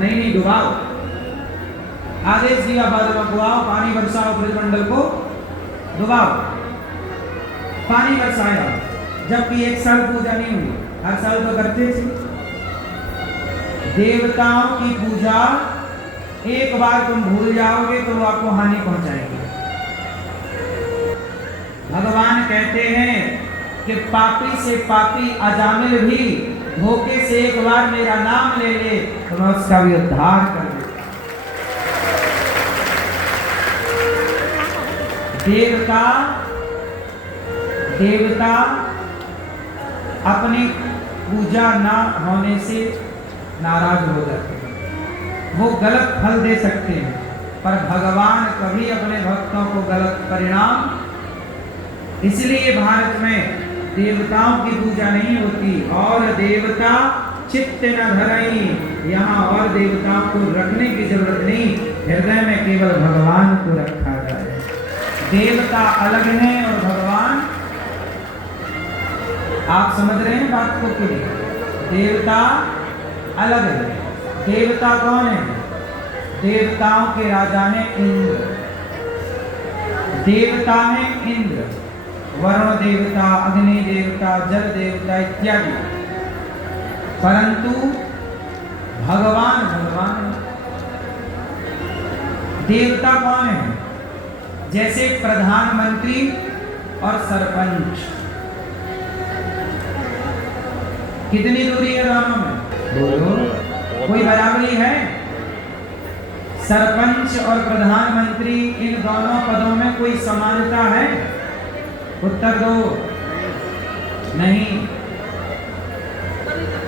नहीं डुबाओ। आदेश दिया बादलों को आओ पानी बरसाओ, ब्रजमंडल को डुबाओ। पानी बरसाया, जबकि एक साल पूजा नहीं हुई, हर साल तो करते थे। देवताओं की पूजा एक बार तुम भूल जाओगे तो वो आपको हानि पहुंचाएगी। भगवान कहते हैं कि पापी से पापी अजामिल भी धोखे से एक बार मेरा नाम ले ले तो मैं उसका भी उद्धार कर दूं। देवता अपनी पूजा ना होने से नाराज हो जाते हैं, वो गलत फल दे सकते हैं, पर भगवान कभी अपने भक्तों को गलत परिणाम। इसलिए भारत में देवताओं की पूजा नहीं होती। और देवता चित्त न धरई, यहाँ और देवताओं को रखने की जरूरत नहीं, हृदय में केवल भगवान को रखा जाए। देवता अलग है और भगवान, आप समझ रहे हैं बात को कि नहीं? देवता अलग है। देवता कौन है? देवताओं के राजा है इंद्र। देवता है इंद्र, वरुण देवता, अग्नि देवता, जल देवता इत्यादि। परंतु भगवान है। देवता कौन है? जैसे प्रधानमंत्री और सरपंच, कितनी दूरी है दोनों में? बोलो, कोई बराबरी है? सरपंच और प्रधानमंत्री, इन दोनों पदों में कोई समानता है? उत्तर दो। नहीं।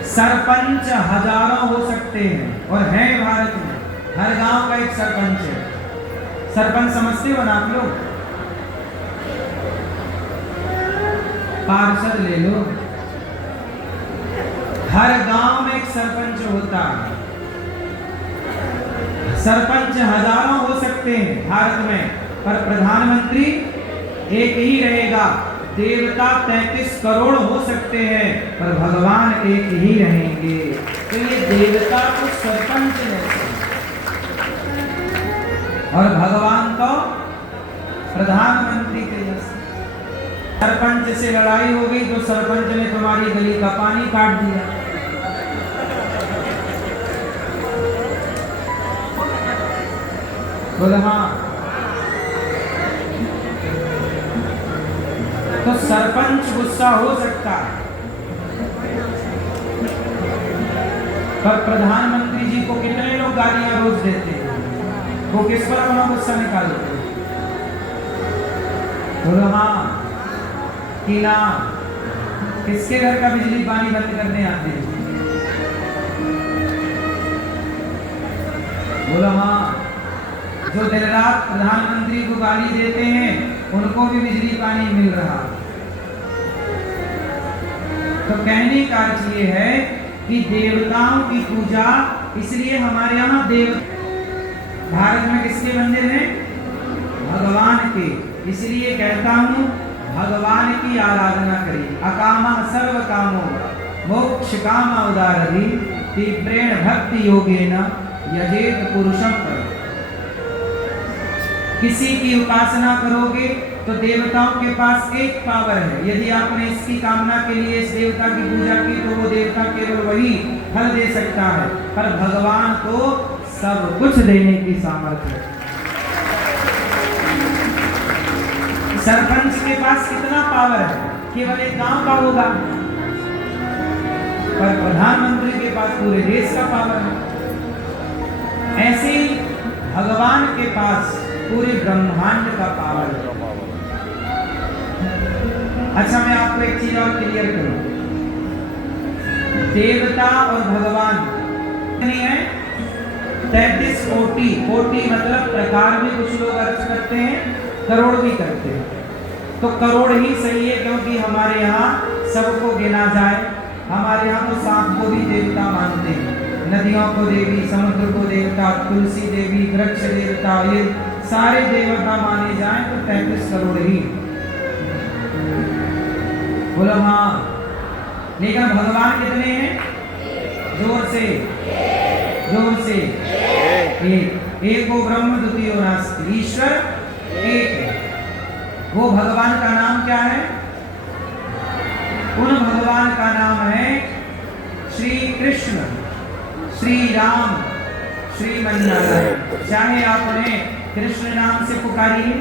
सरपंच हजारों हो सकते हैं और है भारत में, हर गांव का एक सरपंच है। सरपंच समझते हो ना आप लोग? पार्षद ले लो, हर गांव में एक सरपंच होता है। सरपंच हजारों हो सकते हैं भारत में, पर प्रधानमंत्री एक ही रहेगा। देवता 33 करोड़ हो सकते हैं, पर भगवान एक ही रहेंगे। तो ये देवता को सरपंच जैसे और भगवान तो प्रधानमंत्री के जैसे। सरपंच से लड़ाई हो गई तो सरपंच ने तुम्हारी गली का पानी काट दिया। बोले हाँ। तो सरपंच गुस्सा हो सकता है, पर प्रधानमंत्री जी को कितने लोग गालियां रोज देते हैं, वो किस पर अपना गुस्सा निकालते हैं? बोलो हाँ कि ना? किसके घर का बिजली पानी बंद करने आते हैं? बोलो हाँ। जो दिन रात प्रधानमंत्री को गाली देते हैं उनको भी बिजली पानी मिल रहा। तो कहने का अर्थ ये है कि देवताओं की पूजा, इसलिए हमारे यहाँ भारत में किसके मंदिर हैं? भगवान के। इसलिए कहता हूँ भगवान की आराधना करिए। अकामा सर्व कामो मोक्ष काम उदारधि तीव्रेण भक्ति योगेन यजेत पुरुषम पर। किसी की उपासना करोगे तो देवताओं के पास एक पावर है। यदि आपने इसकी कामना के लिए इस देवता की पूजा की तो वो देवता केवल वही फल दे सकता है, पर भगवान को सब कुछ देने की सामर्थ्य है। सरपंच के पास कितना पावर है? केवल एक गांव का होगा, पर प्रधानमंत्री के पास पूरे देश का पावर है। ऐसे ही भगवान के पास पूरे ब्रह्मांड का पावर है। अच्छा, मैं आपको एक चीज और क्लियर करूं। देवता और भगवान नहीं है 33 कोटि। कोटि मतलब प्रकार भी कुछ लोग अर्थ करते हैं, करोड़ भी करते हैं। तो करोड़ ही सही है, क्योंकि हमारे यहाँ सबको गिना जाए। हमारे यहाँ तो सांप को भी देवता मानते हैं, नदियों को देवी, समुद्र को देवता, तुलसी देवी, वृक्ष देवता, ये सारे देवता माने जाएं तो 33 करोड़ ही। बोलो हाँ। लेकिन भगवान कितने हैं? जोर से जोर से एक। एको ब्रह्म द्वितीयो नास्ति, ईश्वर एक है। वो भगवान का नाम क्या है? उन भगवान का नाम है श्री कृष्ण, श्री राम, श्रीमन्नारायण। चाहे आप उन्हें कृष्ण नाम से पुकारिए,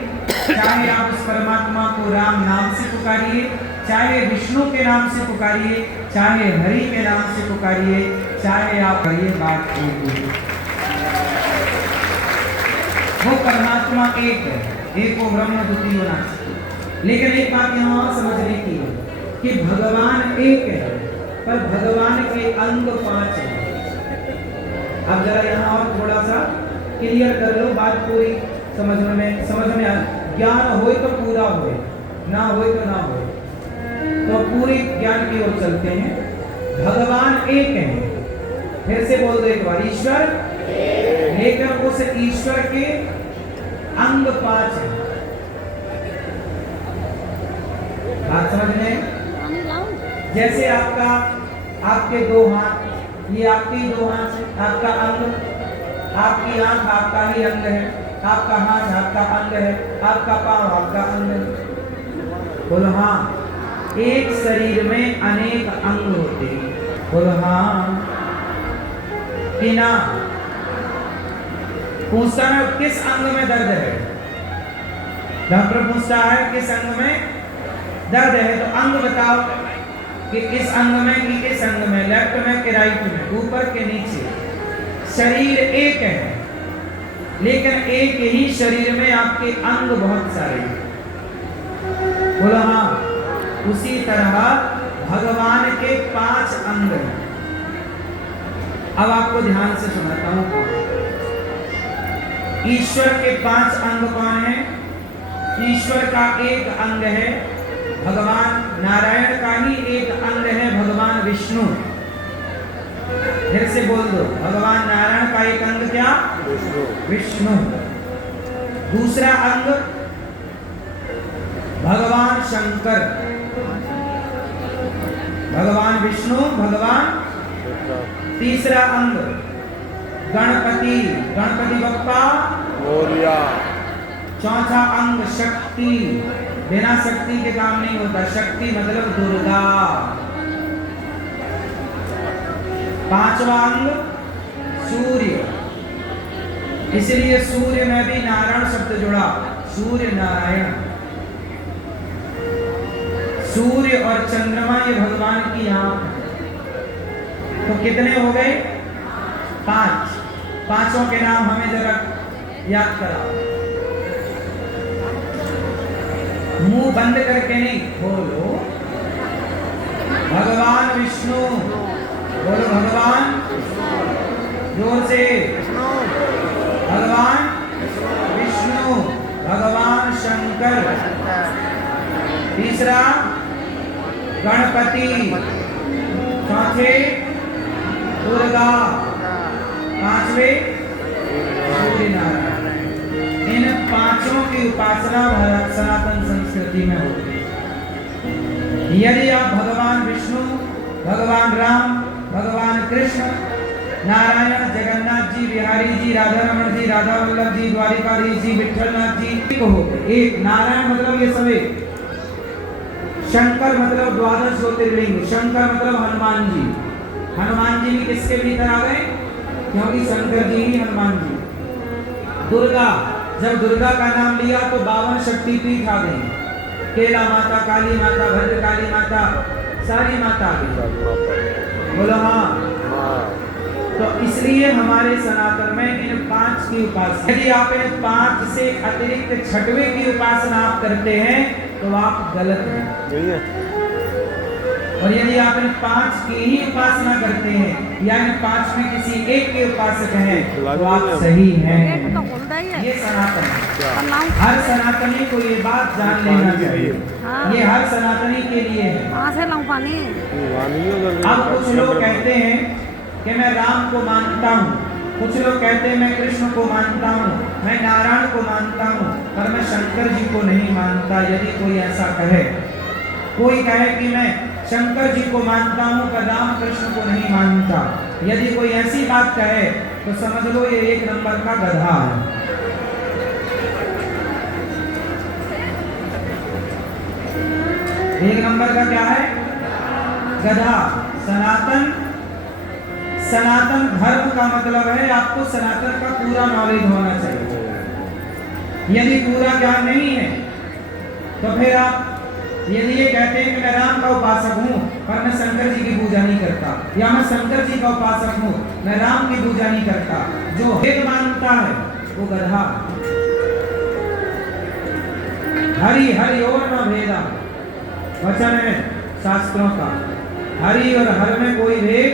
चाहे आप उस परमात्मा को राम नाम से पुकारिए, चाहे विष्णु के नाम से पुकारिए, चाहे हरि के नाम से पुकारिए, चाहे आप करिए, बात एक ही। वो परमात्मा एक है, एको ब्रह्म द्वितीयो नास्ति। लेकिन एक बात यहाँ समझने की है कि भगवान एक है, पर भगवान के अंग 5 हैं। अब जरा यहाँ और थोड़ा सा क्लियर कर लो, बात पूरी समझ में ज्ञान होए तो पूरा होए, ना होए तो ना होए। तो पूरी ज्ञान की ओर चलते हैं। भगवान एक है, फिर से बोल दो एक बार, ईश्वर। लेकिन उस ईश्वर के अंग 5 हैं। बात समझ में? जैसे आपके 2 हाथ, ये आपके 2 हाथ है, आपका अंग, आपकी आंख आपका ही अंग है, आपका हाथ आपका अंग है, आपका पांव आपका अंग है। बोलो हाँ। एक शरीर में अनेक अंग होते हैं। बोलो हाँ कि ना? पूछता है किस अंग में दर्द है? डॉक्टर पूछता है किस अंग में दर्द है, तो अंग बताओ कि इस अंग में कि इस अंग में, लेफ्ट में कि राइट में, ऊपर के नीचे। शरीर एक है, लेकिन एक ही शरीर में आपके अंग बहुत सारे हैं। बोलो हाँ। उसी तरह भगवान के 5 अंग हैं। अब आपको ध्यान से सुनाता हूं। ईश्वर के 5 अंग कौन है? ईश्वर का एक अंग है भगवान नारायण, का ही एक अंग है भगवान विष्णु। फिर से बोल दो, भगवान नारायण का एक अंग क्या? विष्णु। दूसरा अंग भगवान शंकर, भगवान विष्णु, भगवान। तीसरा अंग गणपति, गणपति बप्पा मोरिया। चौथा अंग शक्ति, बिना शक्ति के काम नहीं होता, शक्ति मतलब दुर्गा। 5वां अंग सूर्य, इसलिए सूर्य में भी नारायण शब्द जुड़ा, सूर्य नारायण। सूर्य और चंद्रमा ये भगवान की आंख है। तो कितने हो गए? 5। पांचों के नाम हमें जरा याद कराओ। मुंह बंद करके नहीं, बोलो भगवान विष्णु। बोलो भगवान, जोर से, भगवान विष्णु, भगवान शंकर। तीसरा गणपति, चौथे दुर्गा, 5वें सूर्य नारायण। इन 5 की उपासना सनातन संस्कृति में होती है। यदि आप भगवान विष्णु, भगवान राम, भगवान कृष्ण, नारायण, जगन्नाथ जी, बिहारी जी, राधा रमण जी, राधा वल्लभ जी, द्वारिकाधीश जी, विठलनाथ जी को होते। एक नारायण मतलब ये सभी, शंकर मतलब 12 ज्योतिर्लिंग, शंकर मतलब हनुमान जी। हनुमान जी भी किसके भीतर आ गए? क्योंकि शंकर जी ही हनुमान जी। दुर्गा, जब दुर्गा का नाम लिया तो 52 शक्तिपीठ आ गई। केला माता, काली माता, भद्रकाली माता, सारी माता आ गई। बोलो हाँ। तो इसलिए हमारे सनातन में इन 5 की उपासना, यदि आप इन 5 से अतिरिक्त 6वें की उपासना आप करते हैं तो आप गलत हैं। और यदि आप इन 5 की ही उपासना करते हैं या इन 5 में किसी एक के उपासक हैं तो आप सही हैं। ये सनातन है। हर सनातनी को ये बात जान लेना चाहिए। ये हर सनातनी के लिए है। अब कुछ लोग कहते हैं कि मैं राम को मानता हूँ, कुछ लोग कहते हैं मैं कृष्ण को मानता हूँ, मैं नारायण को मानता हूँ, पर मैं शंकर जी को नहीं मानता। यदि कोई ऐसा कहे, कोई कहे कि मैं शंकर जी को मानता हूँ पर राम कृष्ण को नहीं मानता, यदि कोई ऐसी बात कहे तो समझ लो ये 1 नंबर का गधा है। एक नंबर का क्या है? गधा। सनातन धर्म का मतलब है आपको सनातन का पूरा नॉलेज होना चाहिए। यदि पूरा ज्ञान नहीं है तो फिर आप यदि ये कहते हैं कि मैं राम का उपासक हूँ पर मैं शंकर जी की पूजा नहीं करता, या मैं शंकर जी का उपासक हूँ मैं राम की पूजा नहीं करता, जो भेद मानता है वो गधा। हरि हरि और न भेदा वचन है शास्त्रों का। हरि और हर में कोई भेद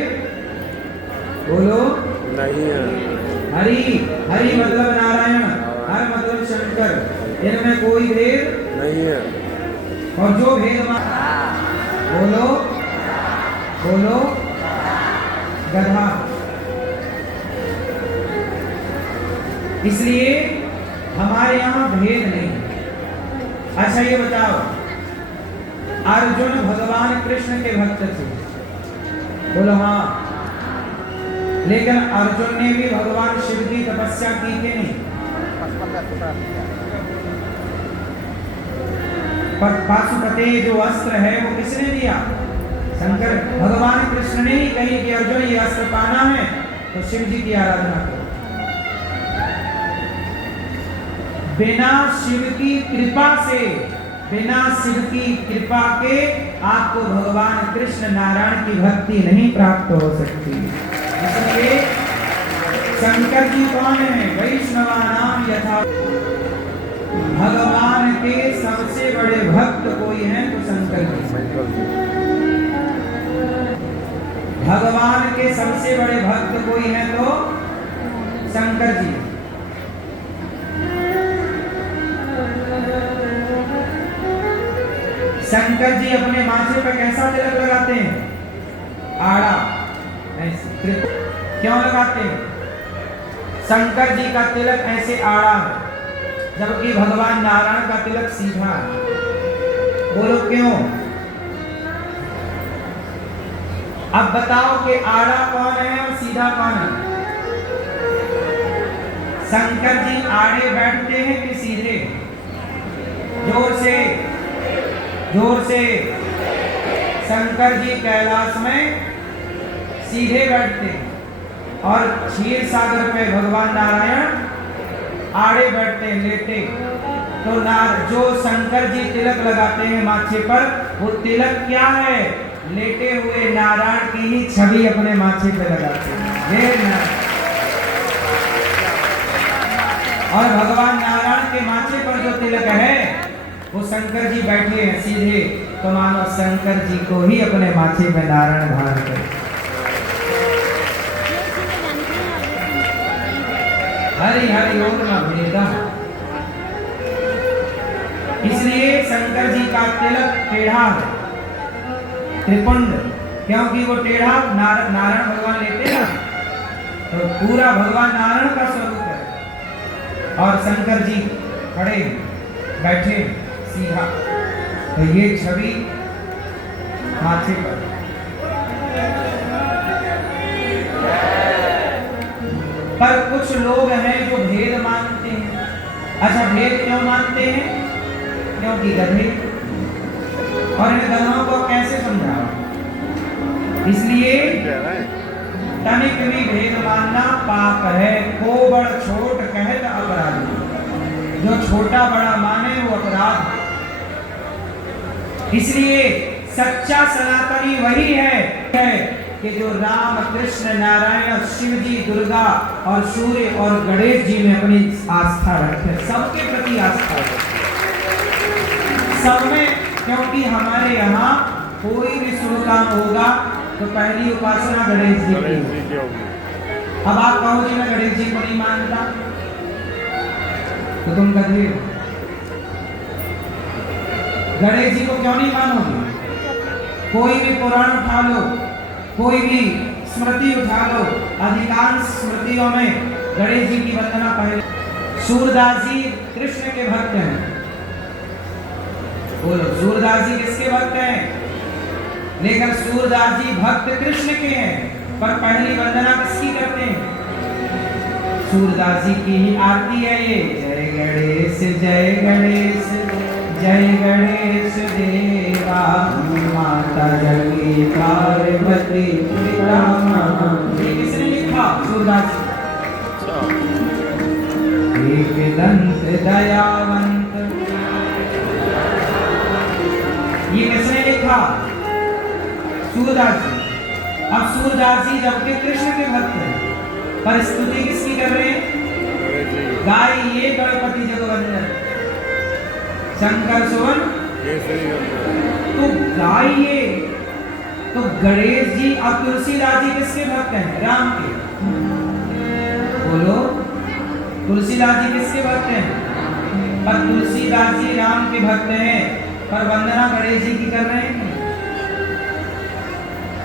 बोलो नहीं है। हरि हरि मतलब नारायण, हर मतलब शंकर, इनमें कोई भेद नहीं है। और जो भेद बोलो बोलो गधा। इसलिए हमारे यहाँ भेद नहीं। अच्छा ये बताओ, अर्जुन भगवान कृष्ण के भक्त थे, बोलो हाँ, लेकिन अर्जुन ने भी भगवान शिव की तपस्या की थी नहीं? पर पाशुपते जो अस्त्र है वो किसने दिया? शंकर भगवान कृष्ण ने ही कही कि अर्जुन ये अस्त्र पाना है तो शिव जी की आराधना करो। बिना शिव की कृपा से, बिना शिव की कृपा के आपको भगवान कृष्ण नारायण की भक्ति नहीं प्राप्त हो सकती। इसलिए शंकर जी कौन है? वैष्णवानाम यथा। भगवान के सबसे बड़े भक्त कोई हैं तो शंकर जी। भगवान के सबसे बड़े भक्त कोई हैं तो शंकर जी। शंकर जी अपने माथे पर कैसा तिलक लगाते हैं? आड़ा। क्यों लगाते हैं? शंकर जी का तिलक ऐसे आड़ा है जबकि भगवान नारायण का तिलक सीधा है। बोलो क्यों? अब बताओ कि आड़ा कौन है और सीधा कौन है? शंकर जी आड़े बैठते हैं कि सीधे? जोर से जोर से। शंकर जी कैलाश में सीधे बैठते हैं और क्षीर सागर पे भगवान नारायण आड़े बैठते हैं, लेटे। तो जो शंकर जी तिलक लगाते हैं माथे पर, वो तिलक क्या है? लेटे हुए नारायण की ही छवि अपने माथे पे लगाते हैं। और भगवान नारायण के माथे पर जो तिलक है वो शंकर जी बैठे हैं सीधे, तो मानो शंकर जी को ही अपने माथे पे नारायण धारण करे। हरि हरि ओम न भेदा। इसलिए शंकर जी का तिलक टेढ़ा है, त्रिपुंड, क्योंकि वो टेढ़ा नारायण भगवान लेते हैं तो पूरा भगवान नारायण का स्वरूप है और शंकर जी खड़े बैठे सीधा, तो ये छवि माथे पर। पर कुछ लोग हैं जो भेद मानते हैं। अच्छा भेद क्यों मानते हैं? क्योंकि गधे। और इन गधों को कैसे समझाओ? इसलिए तनिक भी भेद मानना पाप है। को बड़ छोट कहत अपराधी। जो छोटा बड़ा माने वो अपराध। इसलिए सच्चा सनातनी वही है कि जो राम कृष्ण नारायण शिव जी दुर्गा और सूर्य और गणेश जी में अपनी आस्था रखते, सबके प्रति आस्था रखते सब में। क्योंकि हमारे यहाँ कोई भी शुभ काम होगा तो पहली उपासना गणेश जी की। अब आप कहो जी मैं गणेश जी को नहीं मानता, तो तुम गधे हो। गणेश जी को क्यों नहीं मानोगे? कोई भी पुराण उठा लो, कोई भी स्मृति उठा लो, अधिकांश स्मृतियों में गणेश जी की वंदना पहले। सूरदास जी कृष्ण के भक्त हैं। बोलो सूरदास जी किसके भक्त हैं? लेकिन सूरदास जी भक्त कृष्ण के हैं, पर पहली वंदना किसकी करते हैं? सूरदास जी की ही आरती है ये। जय गणेश जय गणेश जय गणेश देवा, माता जगती पार्वती पिता महादेव। ये किसने लिखा? सूरदास जी। एक दंत दयावंत, ये किसने लिखा? सूरदास जी। अब सूरदास जी जबकि कृष्ण के भक्त हैं, पर स्तुति किसकी कर रहे हैं? गाइए गणपति जगवंदन शंकर सुवन, तो गाइए। तो गणेश जी और तुलसीदास जी किसके भक्त हैं? राम के। बोलो, तुलसीदास जी किसके भक्त हैं? पर तुलसीदास जी राम के भक्त हैं, पर वंदना गणेश जी की कर रहे हैं।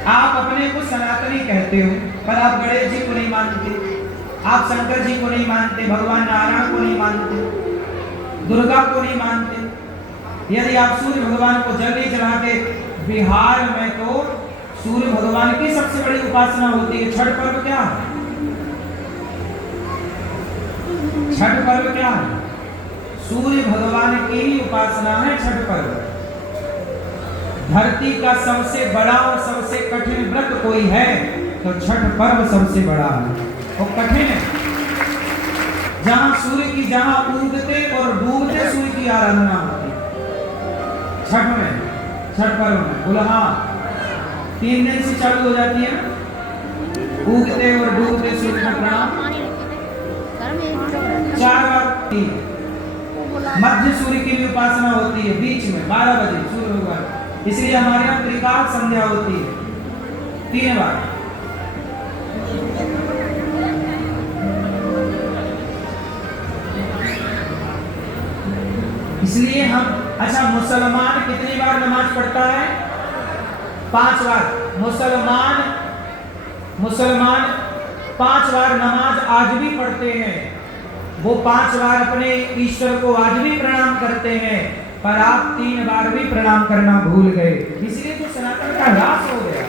आप अपने को सनातनी कहते हो, पर आप गणेश जी को नहीं मानते, आप शंकर जी को नहीं मानते, भगवान नारायण को नहीं मानते, दुर्गा को नहीं मानते। यदि आप सूर्य भगवान को जल नहीं चढ़ाते, बिहार में तो सूर्य भगवान की सबसे बड़ी उपासना होती है। छठ पर्व क्या है? छठ पर्व क्या है? सूर्य भगवान की ही उपासना है छठ पर्व। धरती का सबसे बड़ा और सबसे कठिन व्रत कोई है तो छठ पर्व सबसे बड़ा है और कठिन है। जहां सूर्य की, जहां उगते और डूबते सूर्य की आराधना होती है छठ में, छठ पर्व में। बोला हाँ, 3 दिन से चालू हो जाती है, उगते और डूबते सूर्य का प्रणाम 4 बार। मध्य सूर्य की भी उपासना होती है, बीच में 12 बजे सूर्य भगवान, इसलिए हमारे यहाँ त्रिकाल संध्या होती है 3 बार। इसलिए हम, अच्छा मुसलमान कितनी बार नमाज पढ़ता है? 5 बार। मुसलमान 5 बार नमाज आज भी पढ़ते हैं। वो 5 बार अपने ईश्वर को आज भी प्रणाम करते हैं, पर आप 3 बार भी प्रणाम करना भूल गए, इसलिए तो सनातन का ह्रास हो गया।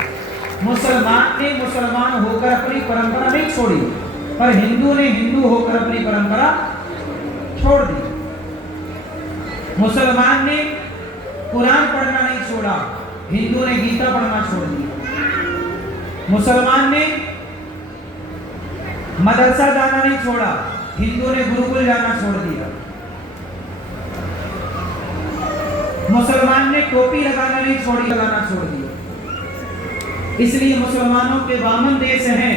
मुसलमान ने मुसलमान होकर अपनी परंपरा नहीं छोड़ी, पर हिंदू ने हिंदू होकर अपनी परंपरा छोड़ दी। मुसलमान ने कुरान पढ़ना नहीं छोड़ा, हिंदू ने गीता पढ़ना छोड़ दिया। मुसलमान ने मदरसा जाना नहीं छोड़ा, हिंदू ने गुरुकुल जाना छोड़ दिया। मुसलमान ने टोपी लगाना नहीं छोड़ी, लगाना छोड़ दिया। इसलिए मुसलमानों के वामन देश हैं